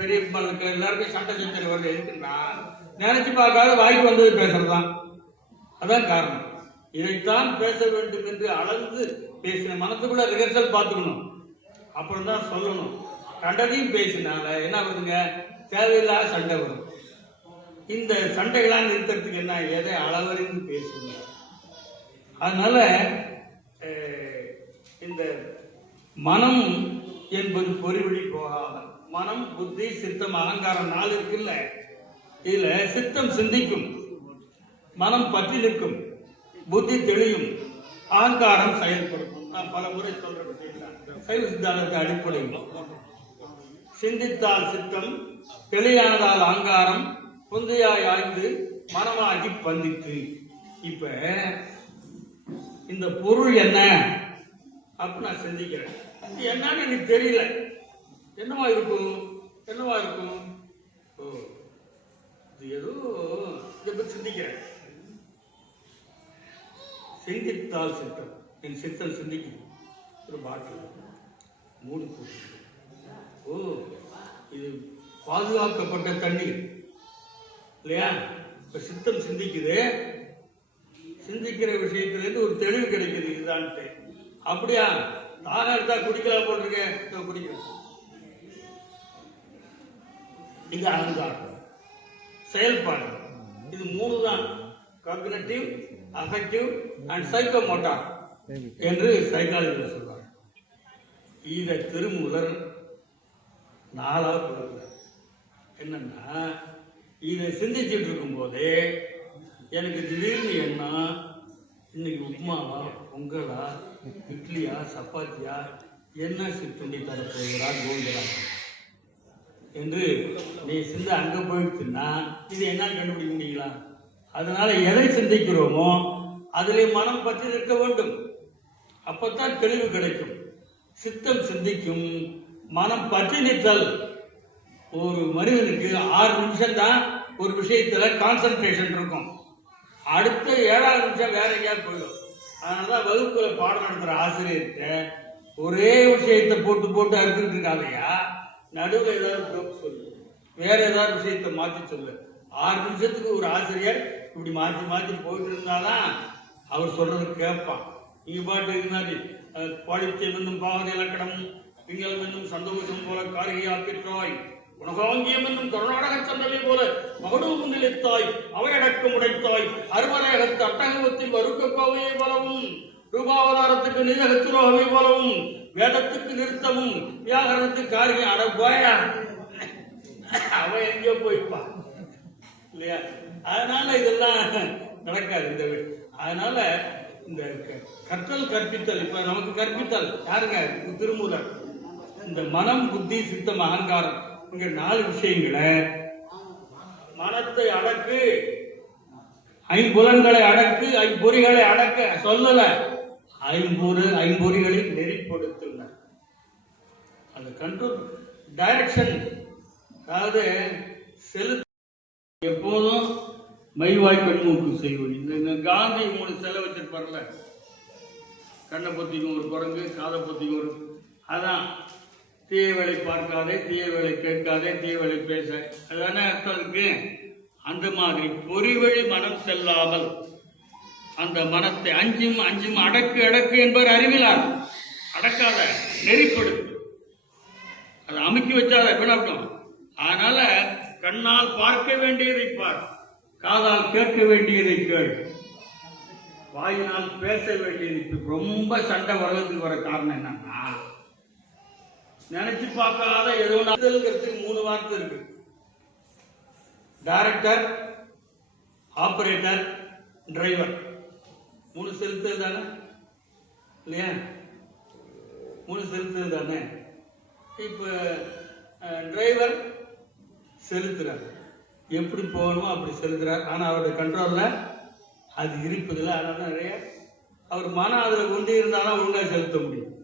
பெரிய எல்லாருக்கும் சண்டை சச்சரவு வருது எதுக்குன்னா நினைச்சு பார்க்காத வாய்ப்பு வந்தது பேசுறதுதான். அதான் காரணம். இதைத்தான் பேச வேண்டும் என்று அளந்து பேசின மனத்துக்குள்ள ரிஹர்சல் பார்த்துக்கணும். அப்புறம் தான் சொல்லணும். கண்டதையும் பேசினால என்ன வருதுங்க தேவையில்லாத சண்டை வரும். இந்த சண்டைகளாக நிறுத்தறதுக்கு என்ன எதை அளவறிந்து பேசுங்க? அதனால இந்த மனம் என்பது பொறிவழி போகாமல் மனம் புத்தி சித்தம் அலங்காரம் நாலு இருக்குல்ல இதுல சித்தம் சிந்திக்கும். மனம் பற்றி நிற்கும். புத்தி தெளியும். அகங்காரம் செயல்படும் நான் பல முறை சொல்ற விஷயம் சைவ சித்தாந்தத்தை அடிப்படை சிந்தித்தால் சித்தம் தெளியானதால் அகங்காரம் புந்தையாய் ஆய்ந்து மனமாகி பந்தித்து. இப்ப இந்த பொருள் என்ன? அப்படின்னு நான் சிந்திக்கிறேன். என்னன்னு எனக்கு தெரியல. என்னவா இருக்கும்? என்னவா இருக்கும்? ஓ இது ஏதோ இதை பத்தி சிந்திக்கிறேன். சிந்தித்தால் சித்தம். என் சித்தம் சிந்திக்கும் ஒரு பாட்டில். மூணு ஓ இது பாதுகாக்கப்பட்ட தண்ணீர். இல்லையா? இப்ப சித்தம் சிந்திக்குது. சிந்திக்கிற விஷயத்துலேருந்து ஒரு தெளிவு கிடைக்குது. இதுதான்ட்டு. அப்படியா? தாகம் எடுத்தா குடிக்கலாம் போட்டிருக்கேன் குடிக்கலாம். குடிக்கிறேன் இங்க அகங்காரம் செயல்பாடு. இது மூணு தான் காக்னட்டிவ் அஃபெக்டிவ் அண்ட் சைக்கோமோட்டார் என்று சைக்காலஜியில் சொல்வார் இதை திருமூலர் நாலாவது கொடுக்குறார் என்னன்னா இதை சிந்திச்சுட்டு இருக்கும்போதே எனக்கு திடீர்னு என்ன? இன்னைக்கு உப்மாவா பொங்கலா இட்லியா சப்பாத்தியா என்ன சிற்றுண்டி தரப்போகிறார் கோவிந்தரா என்று நீ சிந்த அங்க போயிடுச்சுன்னா இது என்ன கண்டுபிடிக்க முடியுங்களா? அதனால எதை சிந்திக்கிறோமோ அதிலே மனம் பற்றி நிற்க வேண்டும். அப்பத்தான் தெளிவு கிடைக்கும். சித்தம் சிந்திக்கும் மனம் பற்றி நிற்றல். ஒரு மனிதனுக்கு ஆறு நிமிஷம் தான் ஒரு விஷயத்துல கான்சன்ட்ரேஷன் இருக்கும். அடுத்த ஏழாவது நிமிஷம் வேற எங்கேயாவது போயிடும். அதனாலதான் வகுப்புல பாடம் நடத்துற ஆசிரியர்கிட்ட ஒரே விஷயத்தை போட்டு போட்டு அறுத்துட்டு இருக்காங்கய்யா நடுவில் ஏதாவது ஜோக் சொல்லு. வேற ஏதாவது விஷயத்தை மாற்றி சொல்லு. ஆறு நிமிஷத்துக்கு ஒரு ஆசிரியர் இப்படி மாற்றி மாற்றி போயிட்டு இருந்தாதான் அவர் சொல்றது கேட்பான். நீங்க பாட்டு இருந்தாரு பாடித்தியம் என்னும் பாவன இலக்கணம் திங்களும் என்னும் சந்தோஷம் போல காரிகையா பெற்றாய் உனகாங்கியம் என்னும் கருணாடக சந்தனை போல மகடு முன்னிலைத்தாய் அவையடக்கம் உடைத்தாய் அருமரகத்து அட்டகவத்தில் வருக்க கோவையை போலவும் ரூபாவதாரத்துக்கு நீதகத்துரோகமே போலவும் வேதத்துக்கு நிறுத்தமும் வியாகரணத்துக்கு காரியம். அட அவன் எங்கேயோ போய்ப்பான் இல்லையா? அதனால இதெல்லாம் நடக்காது இந்த அதனால இந்த க- கற்றல் கற்பித்தல். இப்ப நமக்கு கற்பித்தல். யாருங்க? திருமூலர். இந்த மனம் புத்தி சித்தம் அகங்காரம் இங்க நாலு விஷயங்களை. மனத்தை அடக்கு ஐம்புலன்களை அடக்கு ஐம்பொறிகளை அடக்க சொல்லல. ஐம்பொரு ஐம்பொறிகளை நெறிப்படுத்து. அந்த கண்ட்ரோல் டைரக்ஷன் அதாவது செலுத்த எப்போதும் மைவாய் கண்மூக்கு செய்வோம் இந்த காந்தி மூணு செலை வச்சிருப்பார்ல கண்ணை பொத்திக்கும் ஒரு குரங்கு காதை பொத்திக்கும் ஒரு அதான். தீய வேலை பார்க்காதே தீய வேலை கேட்காதே தீய வேலை பேச. அதுதானே அர்த்தம் இருக்கு அந்த மாதிரி பொறிவழி மனம் செல்லாமல் அந்த மனத்தை அஞ்சும் அஞ்சும் அடக்கு அடக்கு என்பவர் அறிவிலார். அடக்காத நெறிப்படுத்து. அதை அமுக்கி வச்சாத விளக்கம் அதனால கண்ணால் பார்க்க வேண்டியதை பார். காதால் கேட்க வேண்டியதை கேள். வாயினால் பேச வேண்டியது இப்ப ரொம்ப சண்டை வர்றதுக்கு வர காரணம் என்னன்னா நினைச்சு பார்க்காத ஏதோ நடத்தலுங்கிறதுக்கு மூணு வார்த்தை இருக்கு. டைரக்டர் ஆபரேட்டர் டிரைவர் மூணு செலுத்தல் தானே? இல்லையா? மூணு செலுத்தல் தானே? இப்போ டிரைவர் செலுத்துறார். எப்படி போகணுமோ அப்படி செலுத்துறார். ஆனால் அவருடைய கண்ட்ரோலில் அது இருப்பதில்லை. அதனால நிறைய அவர் மனம் அதில் கொண்டு இருந்தாலும் ஒழுங்காக செலுத்த முடியும்.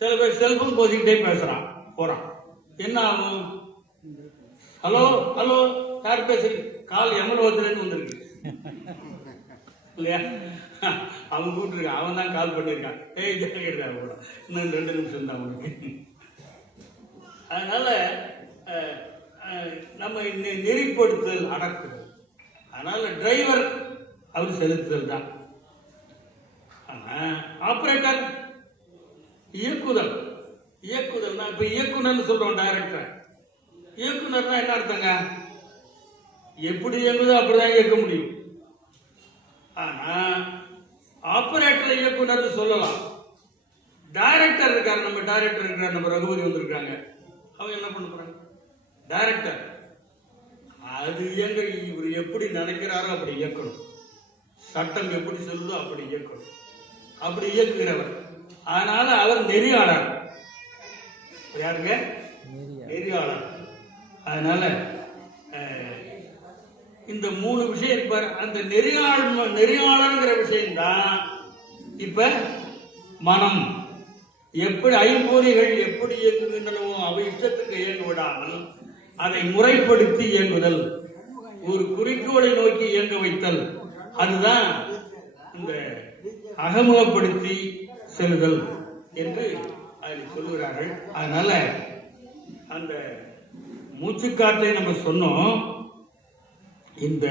சில பேர் செல்ஃபோன் போச்சுக்கிட்டே பேசுகிறான் போகிறான் என்ன ஆகும்? ஹலோ ஹலோ யார் பேசுறீங்க கால் எமலோகத்துலேருந்து வந்திருக்கு. இல்லையா? அவன் கூப்பிட்டுருக்கான். அவன் தான் கால் பண்ணியிருக்கான். ஏய் ஜாக்கிரதா கூட இன்னும் ரெண்டு நிமிஷம் தான் அவனுக்கு அதனால் நம்ம இன்னும் நெறிப்படுத்துதல் நடக்குது. அதனால் டிரைவர் அவர் செலுத்துதல் தான். ஆனால் ஆபரேட்டர் இயக்குதல். இயக்குதல் தான் இப்போ இயக்குனர்னு சொல்கிறோம் டைரக்டர் இயக்குனர்னா என்ன அர்த்தங்க? எப்படி இயங்குதோ அப்படிதான் இயக்க முடியும். ஆனால் ஆப்ரேட்டர் இயக்குனர்னு சொல்லலாம். டைரக்டர் இருக்காரு நம்ம டைரக்டர் இருக்கிறார் நம்ம ரகுபதி வந்திருக்காங்க அவங்க என்ன பண்ண போறாங்க? டைரக்டர் அது இயங்க இவர் எப்படி நினைக்கிறாரோ அப்படி இயக்கணும். சட்டம் எப்படி சொல்லுதோ அப்படி இயக்கணும். அப்படி இயக்குகிறவர். அதனால அவர் நெறியாளர். யாருங்க? நெறியாளர். அதனால இந்த மூணு விஷயம் இருப்பார் அந்த நெறியாள் நெறியாளர்ங்கிற விஷயம்தான் இப்ப மனம். எப்படி ஐம்பூரிகள் எப்படி இயங்குகின்றனவோ அவை இஷ்டத்துக்கு இயங்க விடாமல் அதை முறைப்படுத்தி இயங்குதல் ஒரு குறிக்கோளை நோக்கி இயங்க வைத்தல் அதுதான் இந்த அகமுகப்படுத்தி செல்லுதல் என்று அதில் சொல்லுகிறார்கள். அதனால அந்த மூச்சுக்காற்றை நம்ம சொன்னோம். இந்த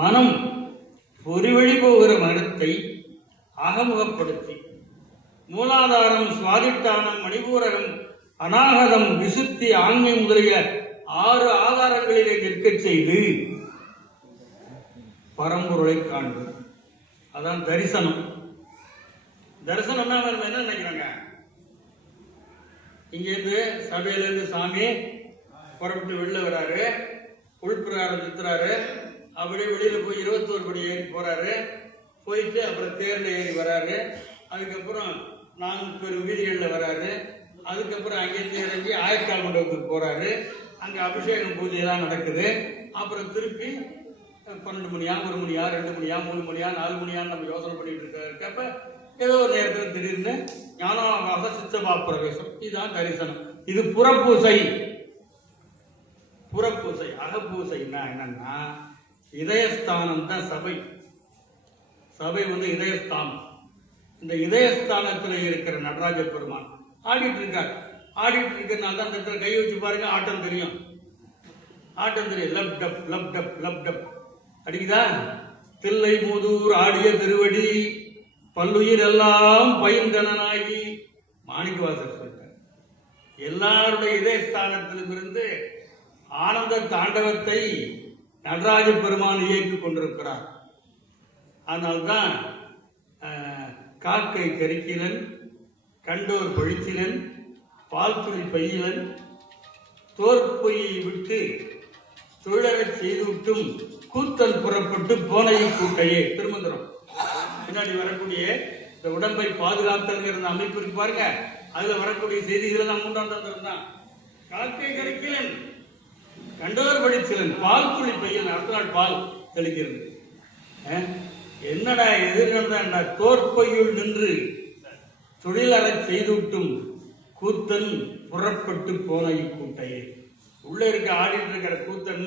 மனம் பொறிவழி போகிற மனத்தை அகமுகப்படுத்தி மூலாதாரம் சுவாதிட்டானம் மணிபூரகம் அநாகதம் விசுத்தி ஆண்மை முதலிய ஆறு ஆதாரங்களிலே நிற்கச் செய்து பரம்பொருளை காண்பது அதான் தரிசனம். தரிசனம்னா நம்ம என்ன நினைக்கிறாங்க? இங்கேருந்து சபையிலேருந்து சாமி புறப்பட்டு வெளில வராரு உள்பிரகாரம் சுத்துறாரு அப்படியே வெளியில போய் இருபத்தோரு படி ஏறி போறாரு போயிட்டு அப்புறம் தேர்ல ஏறி வராரு. அதுக்கப்புறம் நான்கு பேர் வீதிகளில் வராரு. அதுக்கப்புறம் அங்கேருந்து இறங்கி ஆயக்கால் மண்டபத்துக்கு போகிறாரு அங்கே அபிஷேகம் பூஜை எல்லாம் நடக்குது. அப்புறம் திருப்பி பன்னெண்டு மணியா ஒரு மணியா ரெண்டு மணியா மூணு மணியா நாலு மணியான்னு நம்ம யோசனை பண்ணிட்டு இருக்கிறப்ப ஏதோ ஒரு நேரத்தில் திடீர்னு ஞானவாச சித்தபா பிரவேசம். இதுதான் தரிசனம். இது புறப்பூசை. புறப்பூசை அகப்பூசைன்னா என்னன்னா இதயஸ்தானம் தான் சபை. சபை வந்து இதயஸ்தானம். இந்த இதயஸ்தானத்தில் இருக்கிற நடராஜ பெருமான். ஆடிட்டு இருக்கார். ஆடிட்டு இருக்கிறனால தான் அந்த இடத்துல கை வச்சு பாருங்க ஆட்டம் தெரியும். ஆட்டம் தெரியும். Lub dub lub dub lub dub. அடிக்குதா? தில்லை மூதூர் ஆடிய திருவடி பல்லுயிர் எல்லாம் பைந்தனாகி மாணிக்கவாசர் சொல்லிட்டார். எல்லாருடைய இதயஸ்தானத்திலிருந்து ஆனந்த தாண்டவத்தை நடராஜ பெருமான் இயக்கிக் கொண்டிருக்கிறார். அதனால்தான் காக்கை கரிக்கிலன் கண்டோர் பழிச்சிலன் பால்துளி பையிலன் தோற்பொய்யை விட்டு தொழிலறச் செய்துவிட்டும் கூத்தல் புறப்பட்டு போனையும் கூட்டையே. திருமந்திரம். பின்னாடி வரக்கூடிய இந்த உடம்பை பாதுகாத்தல்ங்கிற அமைப்பு இருக்கு பாருங்க. அதுல வரக்கூடிய செய்திகள் தான் மூன்றாம் தந்திரம் தான். காக்கை கருக்கிலன் கண்டோர் படிச்சிலன் பால் துளி பையன் அடுத்த நாள் பால் தெளிக்கிறது. என்னடா எதிர்கண்டா தோற்பையுள் நின்று தொழிலறச் செய்துவிட்டும் கூத்தன் புறப்பட்டு போன இக்கூட்டையே. உள்ளே இருக்க ஆடிட்டு இருக்கிற கூத்தன்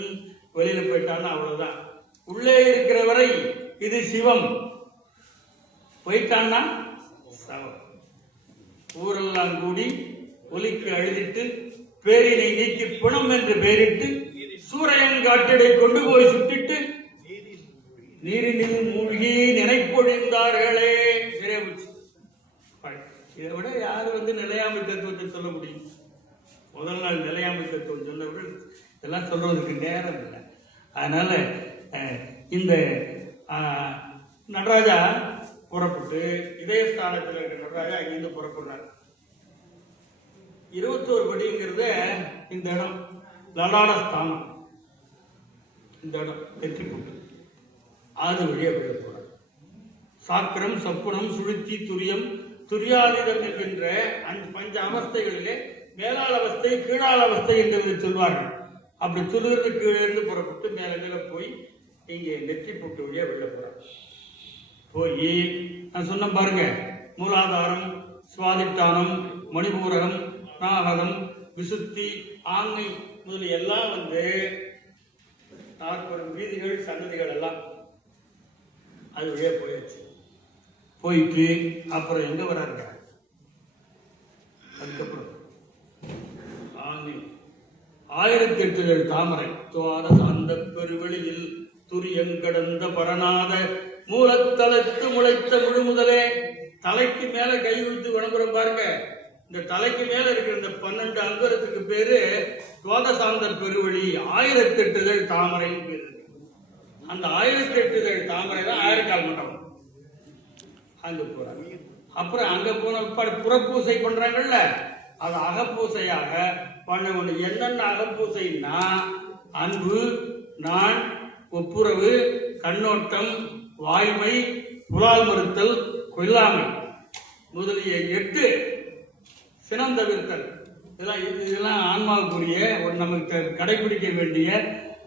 வெளியில போயிட்டான்னு அவ்வளவுதான். உள்ளே இருக்கிற வரை இது சிவம். போயிட்டான்னா சவம். ஊரெல்லாம் கூடி ஒலிக்கு அழுதிட்டு பேரினை நீக்கி பிணம் என்று பெயரிட்டு சூரையன் காட்டிடை கொண்டு போய் சுட்டிட்டு நீரினில் மூழ்கி நினைப்பொழிந்தார்களே. சரியா இதை விட யார் வந்து நிலையாமை தத்துவத்தை சொல்ல முடியும்? முதல் நாள் நிலையாமை தத்துவம் சொன்னவர்கள் இதெல்லாம் சொல்றதுக்கு நேரம் இல்லை. அதனால இந்த நடராஜா புறப்பட்டு இதய ஸ்தானத்தில் இருக்கிற நடராஜா அங்கிருந்து புறப்படுறார். இருபத்தோரு படிங்கிறத இந்த இடம் லலாட ஸ்தானம். இந்த இடம் வெற்றி கொண்டு அது வழியா விழ போறார். சாக்கிரம் சப்புனம் சுழுத்தி துரியம் துரியாதிதம் என்கின்ற அந்த பஞ்ச அவஸ்தைகளிலே மேலாள் அவஸ்தை கீழாள் அவஸ்தை என்று சொல்வார்கள். அப்படி சொல்லுறது கீழே இருந்து புறப்பட்டு மேல மேல போய் இங்கே நெற்றி போட்டு வழியா வெளில போறார். போய் நான் சொன்ன பாருங்க மூலாதாரம் சுவாதிட்டானம் மணிபூரகம் நாகதம் விசுத்தி ஆண்மை முதலிய எல்லாம் வந்து நாற்பது வீதிகள் சன்னதிகள் எல்லாம் அது வழியாக போயாச்சு. போயிட்டு அப்புறம் எங்க வராருங்க அதுக்கப்புறம் ஆயிரத்தி எட்டு தாமரை. துவார சாந்த பெருவெளியில் துரியங்கடந்த பரநாத மூலத்தலத்து முளைத்த முழுமுதலே தலைக்கு மேல கை வைத்து வணங்குறோம் பாருங்க. இந்த தலைக்கு மேல இருக்கிற இந்த பன்னெண்டு அங்குரத்துக்கு பேரு துவாதசாந்தர் பெருவழி ஆயிரத்தி எட்டுகள் தாமரைன்னு பேரு அந்த ஆயிரத்தி எட்டு தாமரை தான் ஆயிரக்கால் மண்டபம் அங்க போறாங்க. அப்புறம் அங்க போன பிற்பாடு புறப்பூசை பண்றாங்கல்ல அது அகப்பூசையாக பண்ண வேண்டும் என்னென்ன அகப்பூசைன்னா அன்பு நான் ஒப்புரவு கண்ணோட்டம் வாய்மை புலால் மறுத்தல் கொல்லாமை. முதலிய எட்டு சினம் தவிர்த்தல் இதெல்லாம் இது- இதெல்லாம் ஆன்மாவுக்குரிய ஒரு நமக்கு கடைபிடிக்க வேண்டிய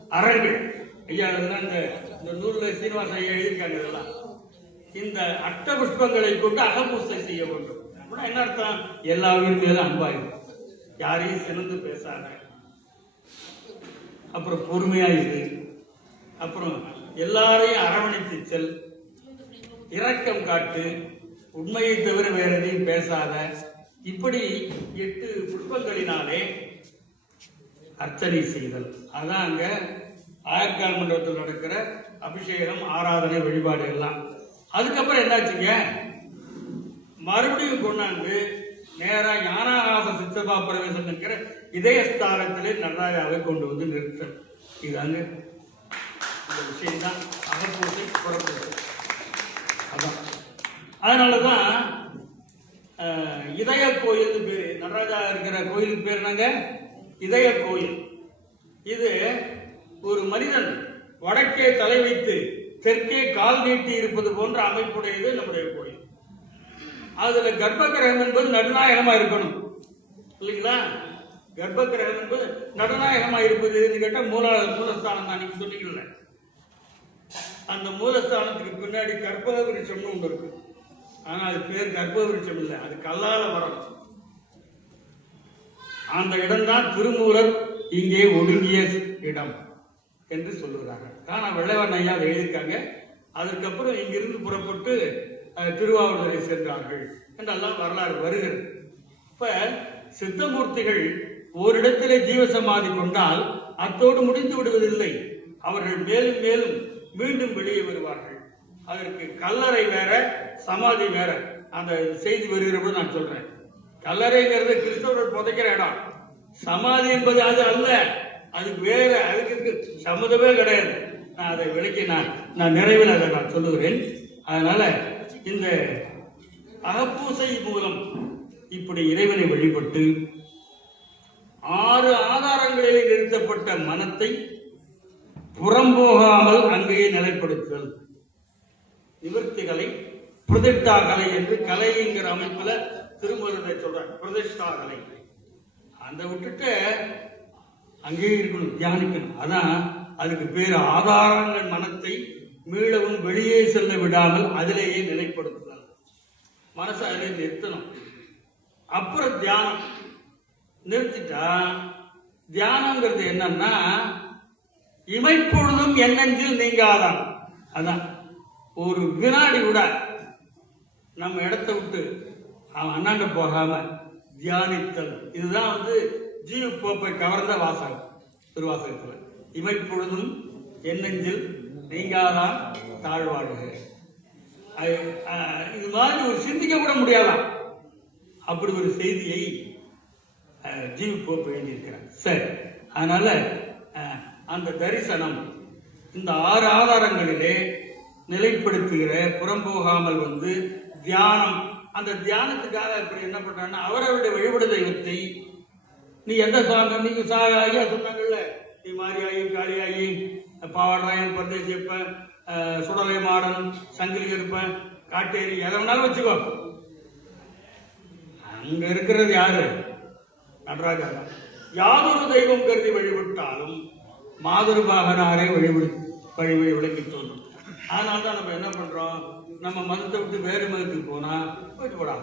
அறங்கள். ஐயா இதெல்லாம் இந்த இந்த நூலில் சீனிவாசன் ஐயா எழுதியிருக்காங்க இதெல்லாம். இந்த அட்ட புஷ்பங்களை கொண்டு அகபூசை செய்ய வேண்டும். அப்படின்னா என்ன அர்த்தம்? எல்லா உயிர்மையிலும் அன்பாயிரும். யாரையும் சிறந்து பேசாத. அப்புறம் பொறுமையா இரு. அப்புறம் எல்லாரையும் அரவணைத்து செல். இரக்கம் காட்டு. உண்மையை தவிர வேற எதையும் பேசாத. இப்படி எட்டு புஷ்பங்களினாலே அர்ச்சனை செய்தல். அதான் அங்க ஆயர்கால் மண்டபத்தில் நடக்கிற அபிஷேகம் ஆராதனை வழிபாடு எல்லாம். அதுக்கப்புறம் என்னாச்சுங்க? மறுபடியும் கொண்டாந்து நேராக ஞானாகாச சித்தபா பிரவேசம் என்கிற இதயஸ்தானத்திலே நடராஜாவை கொண்டு வந்து நிறுத்தல். இதுதாங்க இந்த விஷயம்தான். அகப்பூசி புறப்பூசை அதான். அதனால தான் இதய கோயில் பேர் நடராஜா இருக்கிற கோயிலுக்கு பேர் என்னங்க? இதய கோயில். இது ஒரு மனிதன் வடக்கே தலை வைத்து தெற்கே கால் நீட்டி இருப்பது போன்ற அமைப்புடையது நம்முடைய கோயில். அதுல கர்ப்பகிரகம் என்பது நடுநாயகமா இருக்கணும். இல்லைங்களா? கர்ப்பகிரகம் என்பது நடுநாயகமா இருப்பது எதுன்னு கேட்டா மூல மூலஸ்தானம் தான் நீங்க சொன்னீங்கல்ல. அந்த மூலஸ்தானத்துக்கு பின்னாடி கற்பக விருட்சம்னு ஒன்று இருக்கு. ஆனா அது பேர் கர்ப்ப விருட்சம் இல்லை அது கல்லால மரம் அந்த இடம்தான் திருமூலர் இங்கே ஒடுங்கிய இடம். என்று சொல்லுகிறாங்க ஆனால் வெள்ளவன் ஐயா அதை எழுதியிருக்காங்க. அதற்கப்புறம் இங்கிருந்து புறப்பட்டு திருவாவூரை சென்றார்கள் என்றெல்லாம் வரலாறு வருகிறது. இப்ப சித்தமூர்த்திகள் ஓரிடத்திலே ஜீவசமாதி கொண்டால் அத்தோடு முடிந்து விடுவதில்லை. அவர்கள் மேலும் மேலும் மீண்டும் வெளியே வருவார்கள். அதற்கு கல்லறை வேற சமாதி வேற. அந்த செய்தி வருகிறபோது நான் சொல்றேன். கல்லறைங்கிறது கிறிஸ்தவர்கள் புதைக்கிற இடம். சமாதி என்பது அது அல்ல. அது வேற அதுக்கு சம்மதமே கிடையாது. நான் அதை விளக்கி நான் நான் நிறைவில் அதை நான் சொல்லுகிறேன். அதனால இந்த அகப்பூசை மூலம் இப்படி இறைவனை வழிபட்டு ஆறு ஆதாரங்களிலே நிறுத்தப்பட்ட மனத்தை புறம்போகாமல் அங்கேயே நிலைப்படுத்துதல். நிவர்த்திகளை பிரதிஷ்டா கலை என்று கலைங்கிற அமைப்புல திருமூலத்தை சொல்றார். பிரதிஷ்டா கலை அந்த விட்டுட்டு அங்கேயே இருக்கணும் தியானிக்கணும். அதான் அதுக்கு பேர் ஆதாரங்கள் மனத்தை மீளவும் வெளியே செல்ல விடாமல் அதிலேயே நிலைப்படுத்துதல். மனசை அதிலே நிறுத்தணும். அப்புறம் தியானம். நிறுத்திட்டா தியானங்கிறது என்னன்னா இமைப்பொழுதும் எண்ணெஞ்சில் நீங்காதான். அதான். ஒரு வினாடி கூட நம்ம இடத்த விட்டு அவன் அண்ணாண்ட போகாம தியானித்தல். இதுதான் வந்து ஜீவ போப்பை கவர்ந்த வாசகம் திருவாசகத்துல இமைப்பொழுதும் எண்ணெஞ்சில் நீங்காதான் தாழ்வாடுக இது மாதிரி ஒரு சிந்திக்க கூட முடியாதா அப்படி ஒரு செய்தியை ஜீவி ஜீவ் போப்பு எழுதியிருக்கிறார். சரி அதனால அந்த தரிசனம் இந்த ஆறு ஆதாரங்களிலே நிலைப்படுத்துகிற புறம்போகாமல் வந்து தியானம் அந்த தியானத்துக்காக இப்படி என்ன பண்றாங்கன்னா அவரவருடைய வழிபடு தெய்வத்தை நீ எந்த சாந்தம்? நீங்க சாக ஐயா சொன்னாங்கல்ல. நீ மாரியாயி காளியாயி பாவாடராயன் பரதேசியப்பன் அஹ், சுடலை மாடன் சங்கிலி இருப்பேன் காட்டேரி எதை வேணாலும் வச்சுக்கோ. அங்க இருக்கிறது யாரு? நடராஜா யாதொரு தெய்வம் கருதி வழிபட்டாலும் மாதுருபாகனாரை வழிபடு வழி வழி விளக்கி தோன்றும். அதனால தான் நம்ம என்ன பண்றோம்? நம்ம மதத்தை விட்டு வேறு மதத்துக்கு போனா போயிட்டு போடா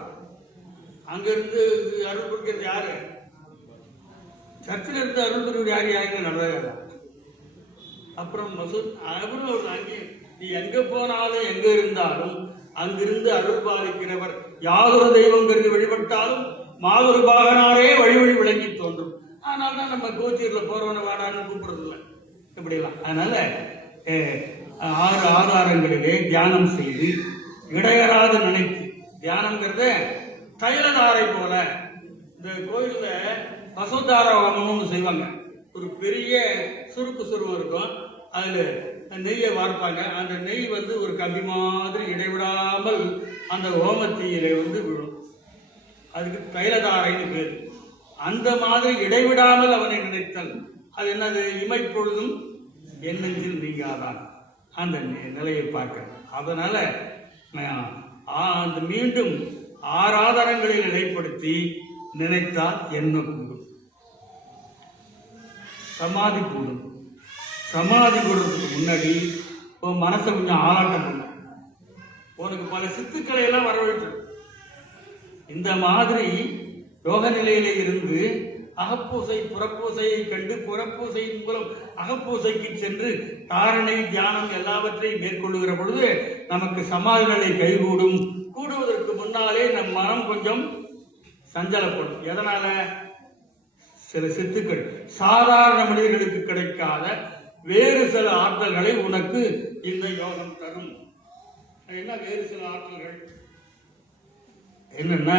அங்க இருந்து அருள் கொடுக்கிறது யாரு? சர்ச்சில் இருந்து அருள் கொடுக்கிறது யார்? யாருங்க? நடராஜா அப்புறம் மசூத் அவரும் ஒரு அங்கே நீ எங்க போனாலும் எங்க இருந்தாலும் அங்கிருந்து அருள் பாலிக்கிறவர் யாதொரு தெய்வம் கருதி வழிபட்டாலும் மாதொரு பாகனாரே வழி வழி விளங்கி தோன்றும். அதனால தான் நம்ம கோச்சீரில் போறவன வாடான்னு கூப்பிடுறதில்ல. இப்படிலாம் அதனால ஆறு ஆதாரங்களிலே தியானம் செய்து இடையராது நினைத்து தியானங்கிறத தைலதாரை போல இந்த கோயிலில் பசுதார செய்வாங்க ஒரு பெரிய சுருக்கு சுருவம் இருக்கும். அதில் நெய்யை வார்ப்பாங்க. அந்த நெய் வந்து ஒரு கம்பி மாதிரி இடைவிடாமல் அந்த ஹோமத்தீயில வந்து விழும். அதுக்கு தைலதாரைன்னு பேர். அந்த மாதிரி இடைவிடாமல் அவனை நினைத்தல். அது என்னது? இமைப்பொழுதும் என் நீங்காதான் அந்த நிலையை பார்க்க. அதனால அந்த மீண்டும் ஆறு நிலைப்படுத்தி நினைத்தால் என்ன சமாதி கூடும். சமாதி கூடுறதுக்கு முன்னாடி இப்போ மனசை கொஞ்சம் ஆராட்டம் பண்ண உனக்கு பல சித்துக்களை எல்லாம் வரவழைத்து இந்த மாதிரி யோக நிலையில இருந்து அகப்பூசை புறப்பூசையை கண்டு புறப்பூசையின் மூலம் அகப்பூசைக்கு சென்று தாரணை தியானம் எல்லாவற்றையும் மேற்கொள்ளுகிற பொழுது நமக்கு சமாதி நிலை கைகூடும். கூடுவதற்கு முன்னாலே நம் மனம் கொஞ்சம் சஞ்சலப்படும். எதனால? சில சித்துக்கள். சாதாரண மனிதர்களுக்கு கிடைக்காத வேறு சில ஆற்றல்களை உனக்கு இந்த யோகம் தரும். என்ன வேறு சில ஆற்றல்கள்? என்னென்ன?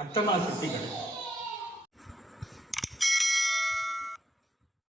அட்டமா சித்திகள்.